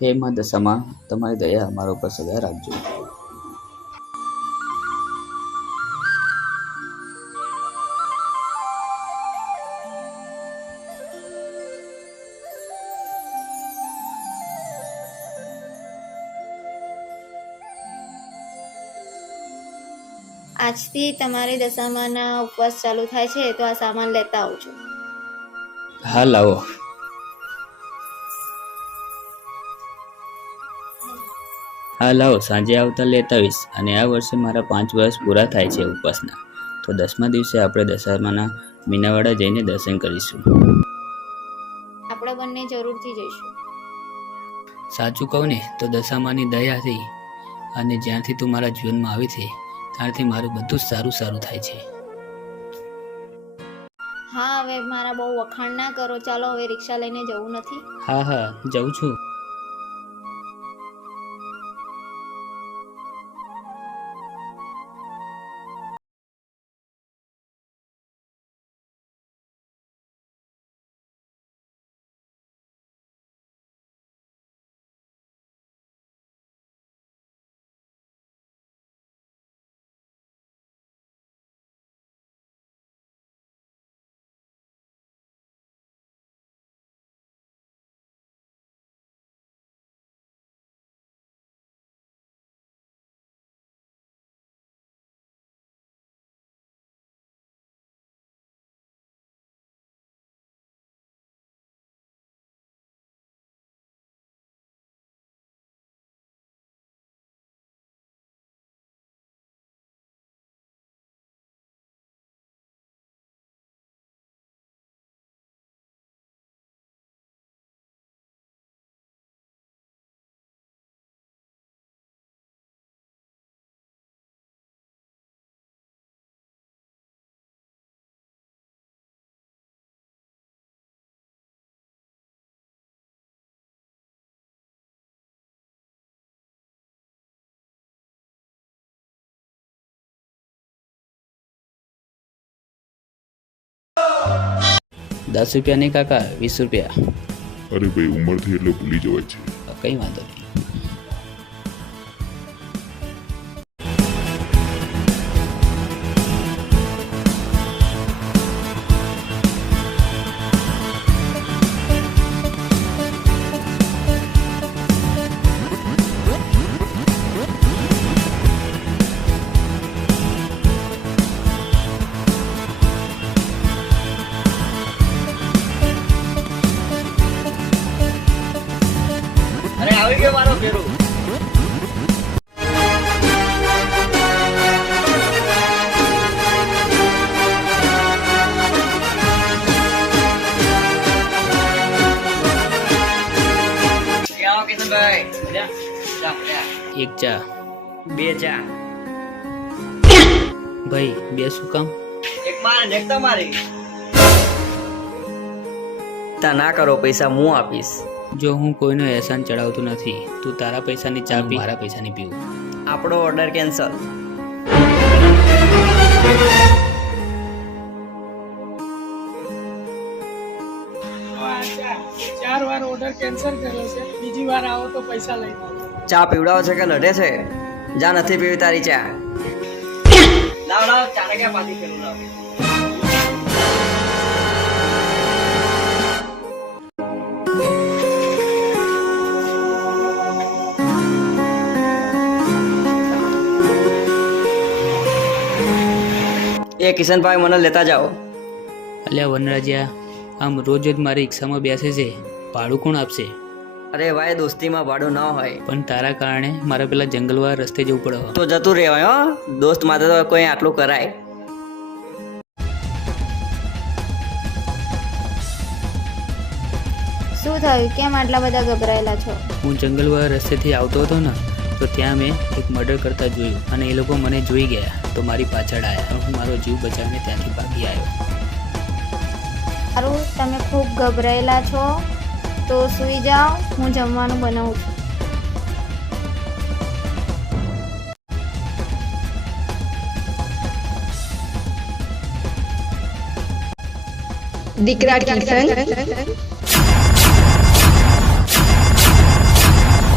હે મા દશામાં તમારી દયા અમારા ઉપર સદા રાખજો. આજથી તમારી દશામાના ઉપવાસ ચાલુ થાય છે, તો આ સામાન લેતા આવજો. હા લાવો. હા લાવો, સાંજે આવતા લેતા આવીશ. અને આ વર્ષે મારા 5 વર્ષ પૂરા થાય છે ઉપવાસના, તો 10મા દિવસે આપણે દશામાના મીનાવાડા જઈને દર્શન કરીશું. આપણે બંને જરૂરથી જઈશું. સાચું કહું ને તો દશામાની દયાથી અને જ્યાંથી તું મારા જીવનમાં આવી છે ત્યારથી મારું બધું જ સારું સારું થાય છે. હા, હવે મારા બહુ વખાણ ના કરો. ચાલો, હવે રિક્ષા લઈને જવું નથી. હા હા, જઉં છું. ₹10 નહીં કાકા, ₹20. અરે ભાઈ, ઉંમર થઈ એટલે ભૂલી જવાય છે. કંઈ વાંધો નહીં. આવી ગયો મારો ફેરો. એક ચા. 2 ચા. ભાઈ, 2 શું કામ? એક મારે ને એક તમારી. તા ના કરો, પૈસા હું આપીશ. જો હું કોઈનો એહસાન ચડાવતો નથી, તું તારા પૈસાની ચા પી, મારા પૈસાની પીવું. આપણો ઓર્ડર કેન્સલ. ચાર વાર ઓર્ડર કેન્સલ કર્યો છે, બીજી વાર આવો તો પૈસા લઈ લો. ચા પીવડાવો છે કે લડે છે? જા, નથી પીવી તારી ચા. લાવ લાવ, ચાને ક્યાં પાછી ફેરું લાવ. એ કિશનભાઈ, મને લેતા જાઓ. અલ્યા વનરાજ્યા, આમ રોજ જ મારી રિક્ષામાં બેસે છે, ભાડું કોણ આપશે? અરે ભાઈ, દોસ્તીમાં ભાડું ન હોય. પણ તારા કારણે મારે પેલા જંગલવાળા રસ્તે જવું પડે. તો જતું રહેવાય. હો, દોસ્ત માટે તો કોઈ આટલું કરાય. શું થયું? કેમ આટલા બધા ગભરાયેલા છો? હું જંગલવાળા રસ્તેથી આવતો હતો ને, તો ત્યાં મેં એક મર્ડર કરતા જોયું અને એ લોકો મને જોઈ ગયા તો મારી પાછળ આવ્યા. હું મારો જીવ બચાવીને ત્યાંથી ભાગી આવ્યો. સારું, તમે ખૂબ ગભરાયેલા છો તો સૂઈ જાઓ, હું જમવાનું બનાવું છું. દીકરા કિશન,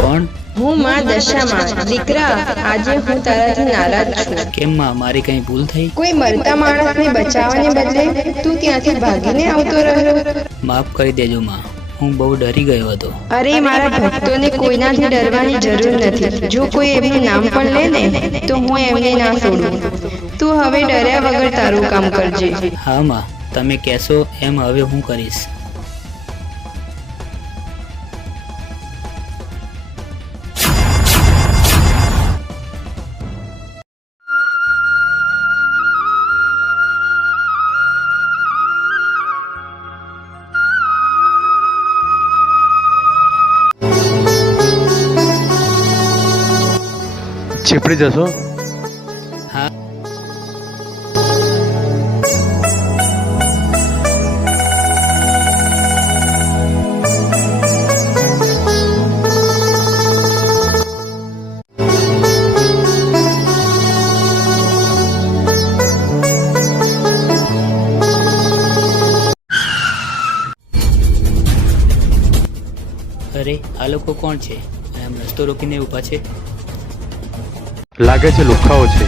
કોણ? હું માં દશામાં. દીકરા, આજે હું તારાથી નારાજ છું. કેમ માં, મારી કઈ ભૂલ થઈ? કોઈ મરતા માણસને બચાવવાને બદલે તું ત્યાંથી ભાગીને આવતો રહ્યો. માફ કરી દેજો માં, હું બહુ ડરી ગયો હતો. અરે મારા ભક્તોને કોઈનાથી ડરવાની જરૂર નથી. જો કોઈ એમનું નામ પણ લે ને તો હું એમને ના છોડું. તું હવે ડર્યા વગર તારું કામ કરજે. હા માં, તમે કહેશો એમ હવે હું કરીશ. છીપડી જશો? હા. અરે આ લોકો કોણ છે? આમ રસ્તો રોકીને ઊભા છે. લાગે છે લુખ્ખાઓ છે.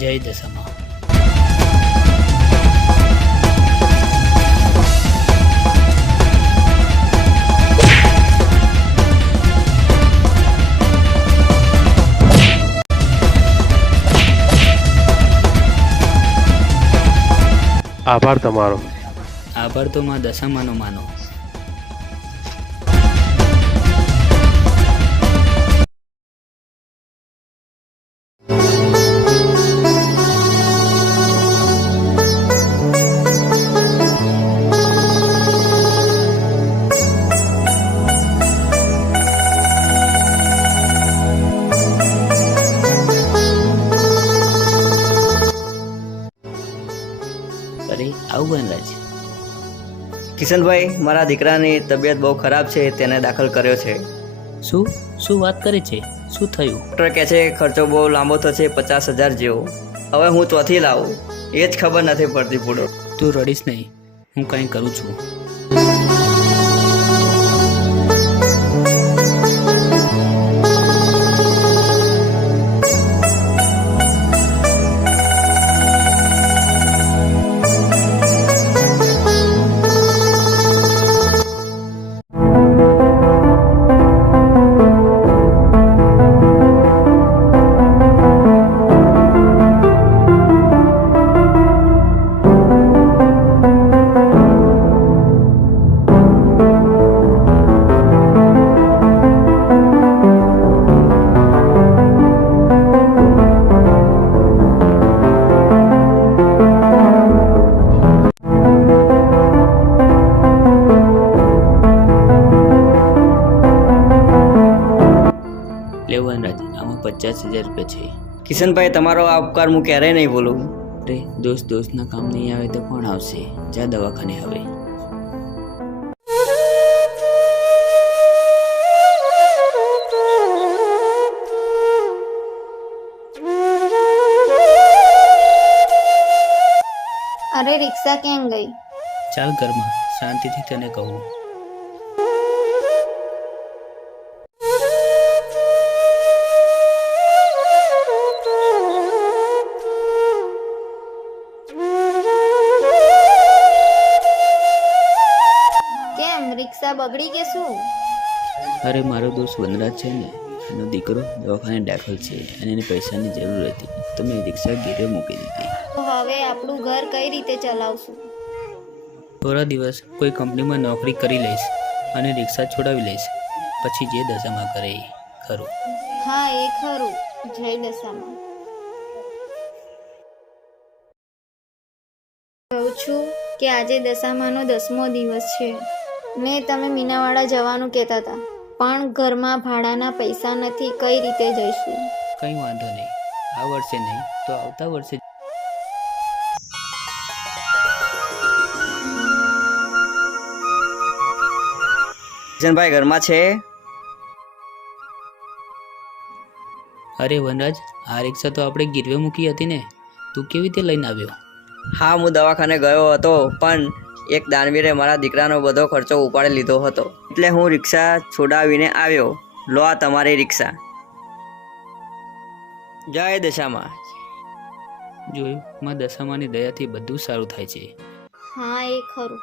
જય દશામાં. આભાર તમારો. આભાર તો માં દશામાનો માનો. અરે આવું વનરાજ. કિશનભાઈ, મારા દીકરાની તબિયત બહુ ખરાબ છે, તેને દાખલ કર્યો છે. શું શું વાત કરે છે? શું થયું? ડૉક્ટર કહે છે ખર્ચો બહુ લાંબો થશે, 50,000 જેવો. હવે હું ત્યાંથી લાવું એ જ ખબર નથી પડતી પૂડો. તું રડીશ નહીં, હું કંઈ કરું છું. લે વનરાજ, આમાં 50,000 રૂપિયા છે. કિશનભાઈ, તમારો આ ઉપકાર હું ક્યારેય નહીં ભૂલું. અરે દોસ્તના કામ નહીં આવે તો કોણ આવશે? જા દવાખાને હવે. અરે રિક્ષા ક્યાં ગઈ? ચાલ ઘરમાં, શાંતિથી તને કહું. કેમ, રિક્ષા બગડી કે શું? અરે મારો દોસ્ત વનરાજ છે ને, એનો દીકરો દવાખાને દાખલ છે અને એને પૈસાની જરૂર હતી, તો મેં રિક્ષા ઘેરે મૂકી દીધી. તો હવે આપણું ઘર કઈ રીતે ચલાવશું? થોડા દિવસ કોઈ કંપનીમાં નોકરી કરી લઈશ અને રિક્ષા છોડાવી લઈશ, પછી જે દશામાં કરે એ ખરું. હા, એ ખરું. જય દશામાં. કહું છું કે આજે દશામાનો 10મો દિવસ છે. મેં તમે મીનાવાડા જવાનું કહેતા હતા, પણ ઘરમાં ભાડાના પૈસા નથી, કઈ રીતે જઈશું? કંઈ વાંધો નહીં, આ વર્ષે નહીં તો આવતા વર્ષે. કિશનભાઈ ઘરમાં છે? અરે વનરાજ, આ રિક્ષા તો આપણે ગીરવે મૂકી હતી ને, તું કેવી રીતે લઈને આવ્યો? હા, હું દવાખાને ગયો હતો, પણ એક દાનવીરે મારા દીકરાનો બધો ખર્ચો ઉપાડી લીધો હતો, એટલે હું રિક્ષા છોડાવીને આવ્યો. લો આ તમારી રિક્ષા. જય દશામાં. જોયું, માં દશામાની દયાથી બધું સારું થાય છે. હા, એ ખરું.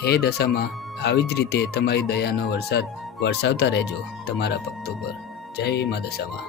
હે દશામાં, આવી જ રીતે તમારી દયાનો વરસાદ વરસાવતા રહેજો તમારા ભક્તો પર. જય મા દશામાં.